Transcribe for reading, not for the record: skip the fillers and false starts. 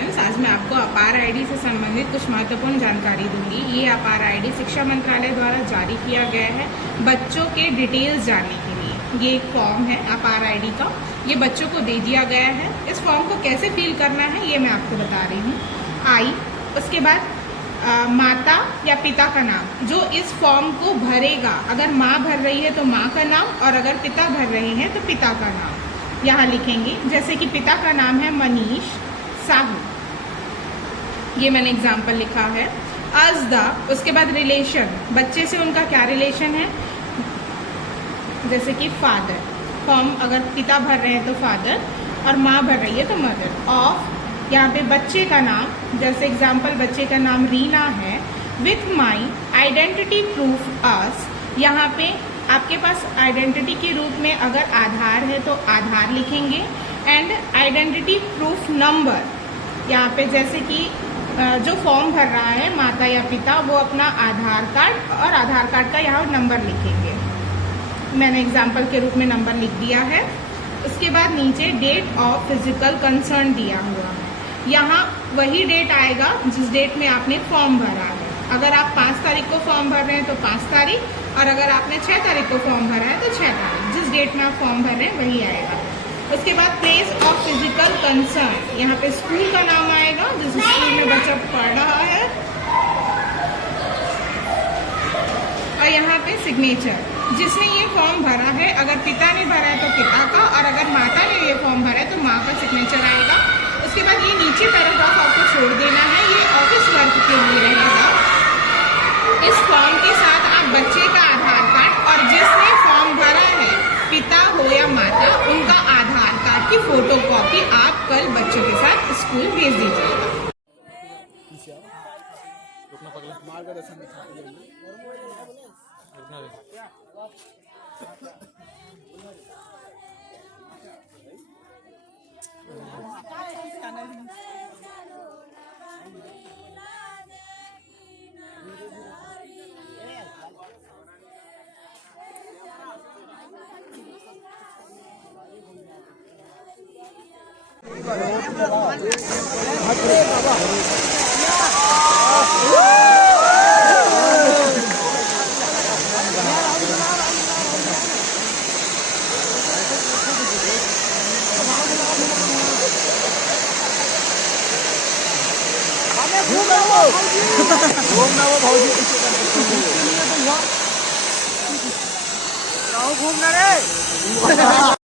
Students, आज मैं आपको अपार आईडी से संबंधित कुछ महत्वपूर्ण जानकारी दूंगी। ये अपार आईडी शिक्षा मंत्रालय द्वारा जारी किया गया है बच्चों के डिटेल्स जानने के लिए। ये एक फॉर्म है अपार आईडी का, ये बच्चों को दे दिया गया है। इस फॉर्म को कैसे फिल करना है ये मैं आपको बता रही हूँ। उसके बाद माता या पिता का नाम, जो इस फॉर्म को भरेगा, अगर माँ भर रही है तो माँ का नाम, और अगर पिता भर रहे हैं तो पिता का नाम यहाँ लिखेंगे। जैसे कि पिता का नाम है मनीष साहू, ये मैंने एग्जाम्पल लिखा है। अजदा, उसके बाद रिलेशन, बच्चे से उनका क्या रिलेशन है, जैसे कि फादर, फॉर्म अगर पिता भर रहे हैं तो फादर और माँ भर रही है तो मदर। ऑफ, यहाँ पे बच्चे का नाम, जैसे एग्जाम्पल बच्चे का नाम रीना है। विथ माई आइडेंटिटी प्रूफ अस, यहाँ पे आपके पास आइडेंटिटी के रूप में अगर आधार है तो आधार लिखेंगे। एंड आइडेंटिटी प्रूफ नंबर, यहाँ पे जैसे कि जो फॉर्म भर रहा है माता या पिता, वो अपना आधार कार्ड और आधार कार्ड का यहाँ नंबर लिखेंगे। मैंने एग्जाम्पल के रूप में नंबर लिख दिया है। उसके बाद नीचे डेट ऑफ फिजिकल कंसर्न दिया हुआ है। यहाँ वही डेट आएगा जिस डेट में आपने फॉर्म भरा है। अगर आप 5 तारीख को फॉर्म भर रहे हैं तो 5 तारीख, और अगर आपने 6 तारीख को फॉर्म भरा है तो 6 तारीख, जिस डेट में आप फॉर्म भर रहे हैं वही आएगा। उसके बाद प्लेस ऑफ फिजिकल कंसर्न, यहाँ पे स्कूल का नाम आएगा जिस स्कूल में बच्चा पढ़ रहा है, और यहाँ पे सिग्नेचर, जिसने ये फॉर्म भरा है, अगर पिता ने भरा है तो पिता का, और अगर माता ने ये फॉर्म भरा है तो माँ का सिग्नेचर आएगा। उसके बाद ये नीचे पैराग्राफ आपको छोड़ देना है, ये ऑफिस वर्क के लिए रहेगा। इस फॉर्म के साथ आप बच्चे का आधार कार्ड और जिसने फॉर्म भरा है, पिता हो या माता, उनका आधार कार्ड की फोटोकॉपी आप कल बच्चों के साथ स्कूल भेज दीजिएगा। घूमना रे